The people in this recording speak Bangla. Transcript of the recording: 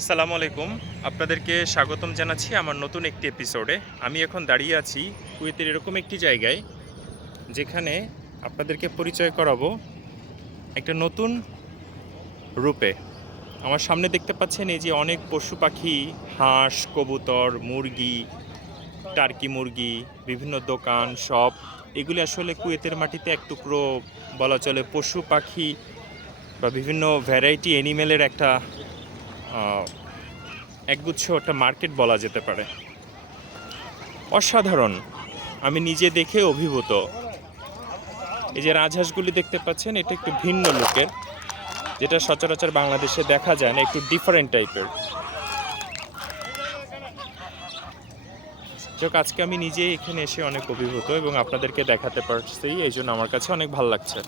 আসসালামু আলাইকুম। আপনাদেরকে স্বাগতম জানাচ্ছি আমার নতুন একটি এপিসোডে। আমি এখন দাঁড়িয়ে আছি কুয়েতের এরকম একটি জায়গায়, যেখানে আপনাদেরকে পরিচয় করাবো একটা নতুন রূপে। আমার সামনে দেখতে পাচ্ছেন এই যে অনেক পশু পাখি, হাঁস, কবুতর, মুরগি, টার্কি মুরগি, বিভিন্ন দোকান, শপ, এগুলি আসলে কুয়েতের মাটিতে এক টুকরো বলা চলে পশু পাখি বা বিভিন্ন ভ্যারাইটি অ্যানিমেলের একটা আহ, একগুচ্ছ একটা মার্কেট বলা যেতে পারে। অসাধারণ, আমি নিজে দেখে অভিভূত। এই যে রাজহাঁসগুলি দেখতে পাচ্ছেন, এটা একটু ভিন্ন লুকের, যেটা সচরাচর বাংলাদেশে দেখা যায় না, একটু ডিফারেন্ট টাইপের। যাক, আজকে আমি নিজে এখানে এসে অনেক অভিভূত এবং আপনাদেরকে দেখাতে পারছি, এই জন্য আমার কাছে অনেক ভালো লাগছে।